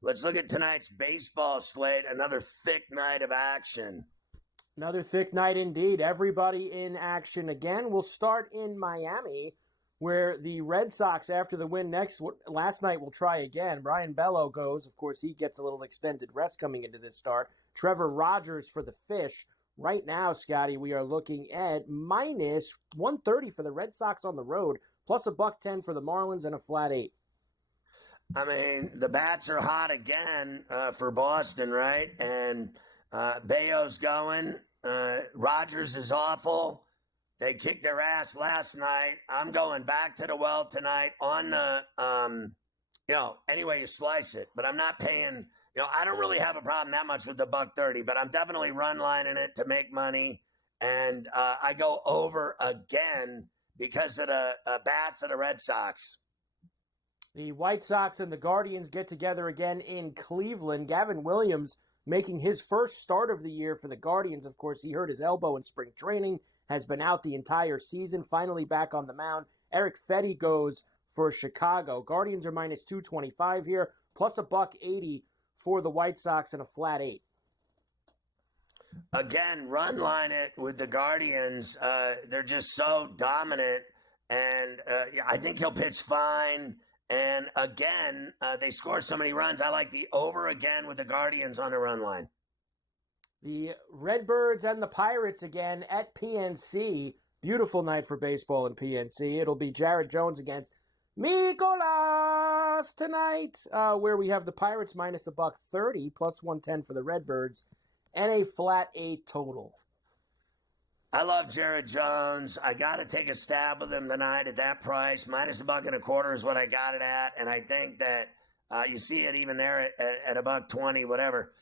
Let's look at tonight's baseball slate. Another thick night of action. Another thick night indeed. Everybody in action again. We'll start in Miami, where the Red Sox, after the win last night, will try again. Brian Bello goes. Of course, he gets a little extended rest coming into this start. Trevor Rogers for the Fish. Right now, Scotty, we are looking at minus 130 for the Red Sox on the road, plus a $1.10 for the Marlins and a flat 8. I mean, the bats are hot again for Boston, right? And Bayo's going. Rogers is awful. They kicked their ass last night. I'm going back to the well tonight on the, any way you slice it. But I'm not paying, I don't really have a problem that much with the $1.30, but I'm definitely run lining it to make money. And I go over again because of the bats of the Red Sox. The White Sox and the Guardians get together again in Cleveland. Gavin Williams making his first start of the year for the Guardians. Of course, he hurt his elbow in spring training, has been out the entire season, finally back on the mound. Eric Fetty goes for Chicago. Guardians are minus 225 here, plus a $1.80 for the White Sox and a flat 8. Again, run line it with the Guardians. They're just so dominant, and I think he'll pitch fine. And again, they score so many runs. I like the over again with the Guardians on the run line. The Redbirds and the Pirates again at PNC. Beautiful night for baseball in PNC. It'll be Jared Jones against Mikolas tonight, where we have the Pirates minus a $1.30, plus 110 for the Redbirds, and a flat 8 total. I love Jared Jones. I got to take a stab with him tonight at that price. Minus a $1.25 is what I got it at. And I think that you see it even there at $1.20, whatever.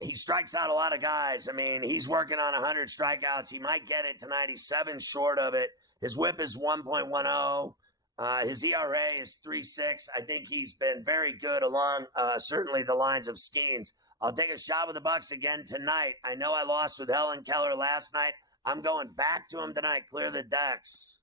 He strikes out a lot of guys. I mean, he's working on 100 strikeouts. He might get it tonight. He's 7 short of it. His whip is 1.10. His ERA is 3.6. I think he's been very good along certainly the lines of Skeens. I'll take a shot with the Bucks again tonight. I know I lost with Helen Keller last night. I'm going back to him tonight. Clear the decks.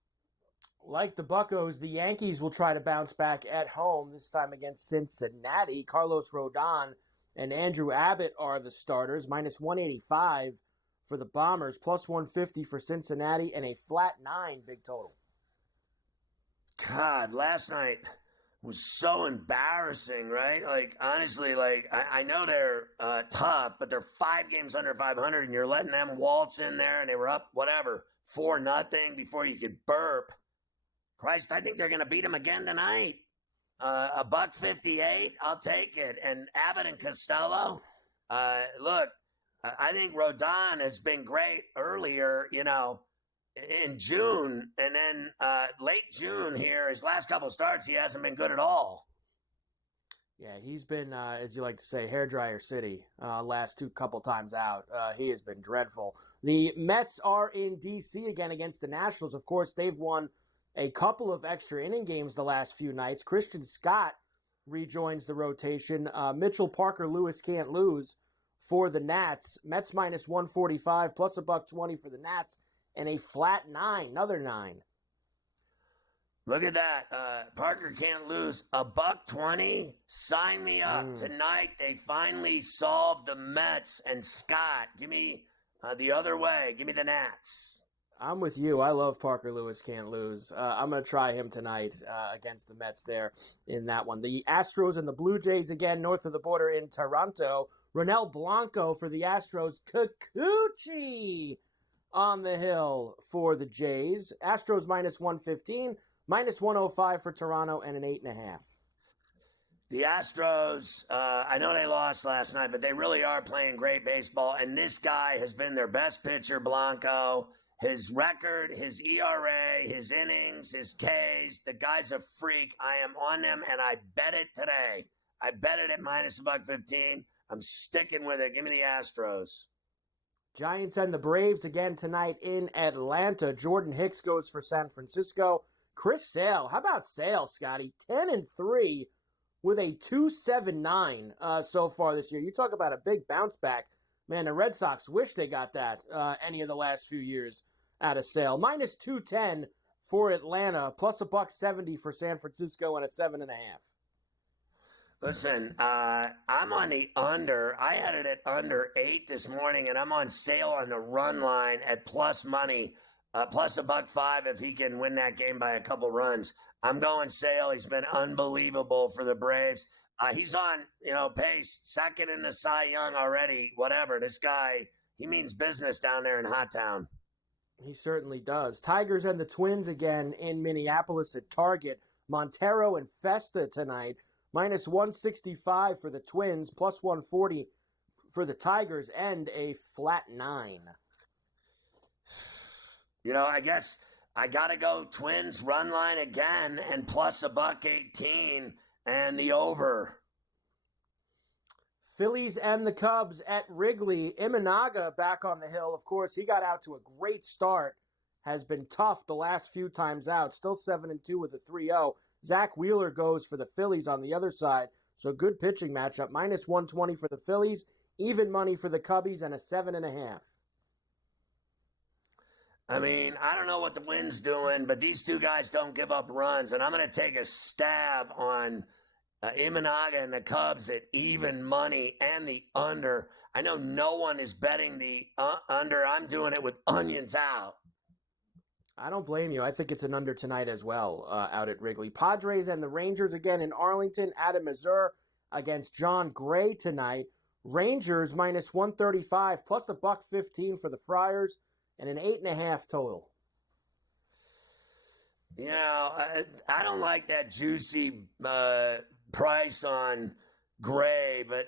Like the Buccos, the Yankees will try to bounce back at home, this time against Cincinnati. Carlos Rodon and Andrew Abbott are the starters. Minus 185 for the Bombers, plus 150 for Cincinnati, and a flat 9 big total. God, last night was so embarrassing, right? Like, honestly, I know they're tough, but they're 5 games under 500, and you're letting them waltz in there, and they were up, 4-0 before you could burp. Christ, I think they're going to beat them again tonight. A $1.58, I'll take it. And Abbott and Costello, look, I think Rodon has been great earlier, in June, and then late June here, his last couple of starts, he hasn't been good at all. Yeah, he's been, as you like to say, hairdryer city last couple times out. He has been dreadful. The Mets are in D.C. again against the Nationals. Of course, they've won a couple of extra inning games the last few nights. Christian Scott rejoins the rotation. Mitchell Parker Lewis can't lose for the Nats. Mets minus 145, plus a $1.20 for the Nats, and a flat 9, another 9. Look at that. Parker can't lose. A $1.20. Sign me up. Tonight, they finally solved the Mets. And Scott, give me the other way. Give me the Nats. I'm with you. I love Parker Lewis can't lose. I'm going to try him tonight against the Mets there in that one. The Astros and the Blue Jays again north of the border in Toronto. Ronel Blanco for the Astros. Kikuchi on the hill for the Jays. Astros minus 115, minus 105 for Toronto, and an 8.5. The Astros, I know they lost last night, but they really are playing great baseball. And this guy has been their best pitcher, Blanco. His record, his ERA, his innings, his Ks, the guy's a freak. I am on them, and I bet it today. I bet it at minus $1.15. I'm sticking with it. Give me the Astros. Giants and the Braves again tonight in Atlanta. Jordan Hicks goes for San Francisco. Chris Sale, how about Sale, Scotty? 10-3 with a 2.79 so far this year. You talk about a big bounce back. Man, the Red Sox wish they got that any of the last few years out of Sale. Minus 210 for Atlanta, plus a $1.70 for San Francisco, and a 7.5. Listen, I'm on the under. I had it at under 8 this morning, and I'm on sale on the run line at plus money, plus $1.05 if he can win that game by a couple runs. I'm going Sale. He's been unbelievable for the Braves. He's on, pace, second in the Cy Young already. Whatever. This guy, he means business down there in Hot Town. He certainly does. Tigers and the Twins again in Minneapolis at Target. Montero and Festa tonight. Minus 165 for the Twins, plus 140 for the Tigers, and a flat 9. I guess I got to go Twins run line again and plus $1.18 and the over. Phillies and the Cubs at Wrigley. Imanaga back on the hill. Of course, he got out to a great start. Has been tough the last few times out. Still 7-2 with a 3-0. Zach Wheeler goes for the Phillies on the other side. So good pitching matchup. Minus 120 for the Phillies. Even money for the Cubbies and a 7.5. I mean, I don't know what the wind's doing, but these two guys don't give up runs. And I'm going to take a stab on Imanaga and the Cubs at even money and the under. I know no one is betting the under. I'm doing it with onions out. I don't blame you. I think it's an under tonight as well out at Wrigley. Padres and the Rangers again in Arlington. Adam Mazur against John Gray tonight. Rangers minus 135 plus $1.15 for the Friars and an 8.5 total. I don't like that juicy price on Gray, but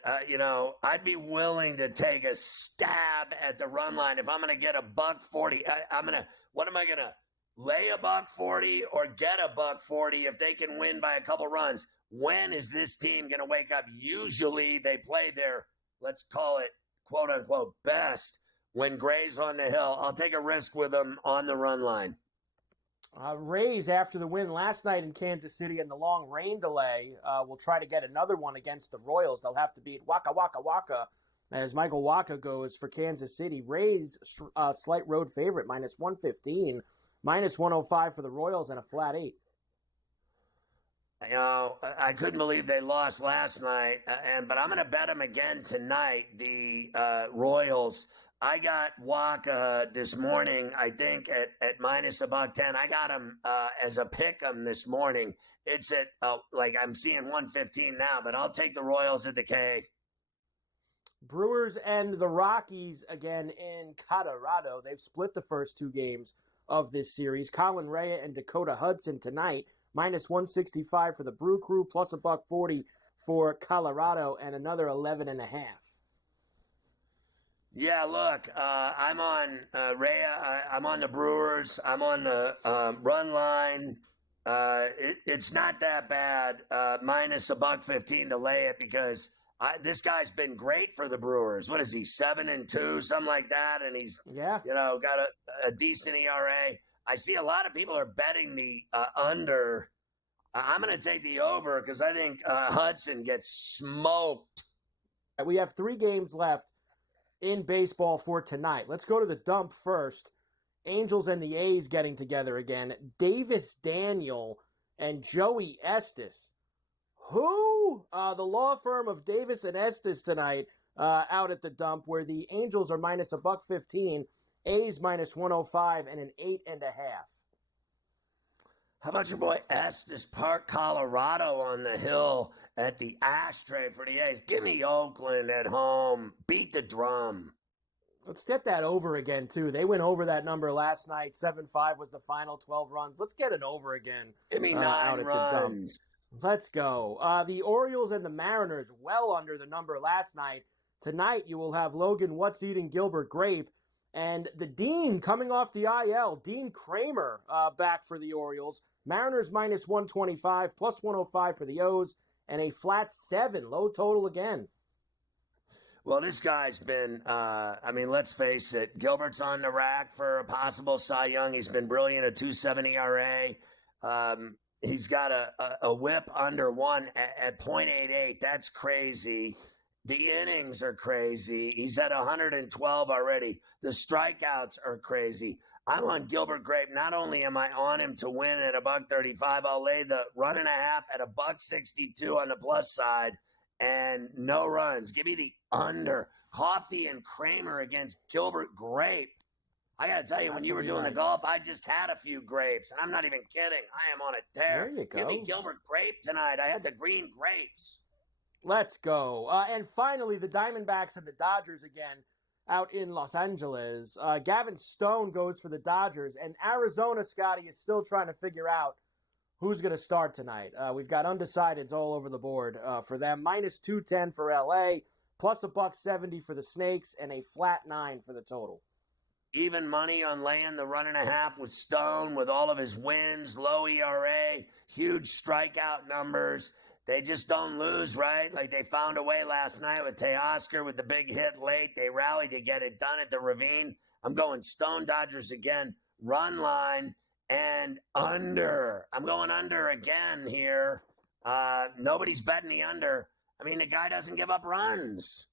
I'd be willing to take a stab at the run line if I'm going to get $1.40. What am I going to lay $1.40 or get $1.40 if they can win by a couple runs? When is this team going to wake up? Usually they play their, let's call it, quote unquote, best when Gray's on the hill. I'll take a risk with them on the run line. Rays, after the win last night in Kansas City and the long rain delay, will try to get another one against the Royals. They'll have to beat Waka Waka Waka as Michael Waka goes for Kansas City. Rays, slight road favorite, minus 115, minus 105 for the Royals, and a flat 8. I couldn't believe they lost last night, but I'm going to bet them again tonight, the Royals. I got Waka this morning, I think, at minus $1.10. I got him as a pick 'em this morning. It's at, I'm seeing 115 now, but I'll take the Royals at the K. Brewers and the Rockies again in Colorado. They've split the first two games of this series. Colin Rea and Dakota Hudson tonight. Minus 165 for the Brew Crew, plus $1.40 for Colorado, and another 11.5. Yeah, look, I'm on Rea. I'm on the Brewers. I'm on the run line. It's not that bad. Minus $1.15 to lay it because this guy's been great for the Brewers. What is he, 7-2, something like that? And he's got a decent ERA. I see a lot of people are betting the under. I'm going to take the over because I think Hudson gets smoked. We have 3 games left in baseball for tonight. Let's go to the dump first. Angels and the A's getting together again. Davis Daniel and Joey Estes. Who? The law firm of Davis and Estes tonight out at the dump, where the Angels are minus $1.15, A's minus 105, and an 8.5. How about your boy Estes Park, Colorado on the hill at the Ashtray for the A's? Give me Oakland at home. Beat the drum. Let's get that over again, too. They went over that number last night. 7-5 was the final, 12 runs. Let's get it over again. Give me 9 runs. Let's go. The Orioles and the Mariners well under the number last night. Tonight you will have Logan What's Eating Gilbert Grape and the Dean coming off the IL. Dean Kramer back for the Orioles. Mariners minus 125, plus 105 for the O's, and a flat 7. Low total again. Well, this guy's been, let's face it, Gilbert's on the rack for a possible Cy Young. He's been brilliant, a 2.70 ERA. He's got a whip under 1 at .88. That's crazy. The innings are crazy. He's at 112 already. The strikeouts are crazy. I'm on Gilbert Grape. Not only am I on him to win at $1.35, I'll lay the 1.5 at $1.62 on the plus side. and no runs. Give me the under. Coffee and Kramer against Gilbert Grape. I got to tell you, when you were doing the golf, I just had a few grapes, and I'm not even kidding. I am on a tear. There you go. Give me Gilbert Grape tonight. I had the green grapes. Let's go. And finally, the Diamondbacks and the Dodgers again out in Los Angeles. Gavin Stone goes for the Dodgers, and Arizona, Scotty, is still trying to figure out who's going to start tonight. We've got undecideds all over the board for them. Minus 210 for LA, plus $170 for the Snakes, and a flat 9 for the total. Even money on laying the 1.5 with Stone with all of his wins, low ERA, huge strikeout numbers. They just don't lose, right? Like they found a way last night with Teoscar with the big hit late. They rallied to get it done at the Ravine. I'm going Stone Dodgers again, run line and under. I'm going under again here. Nobody's betting the under. I mean, the guy doesn't give up runs.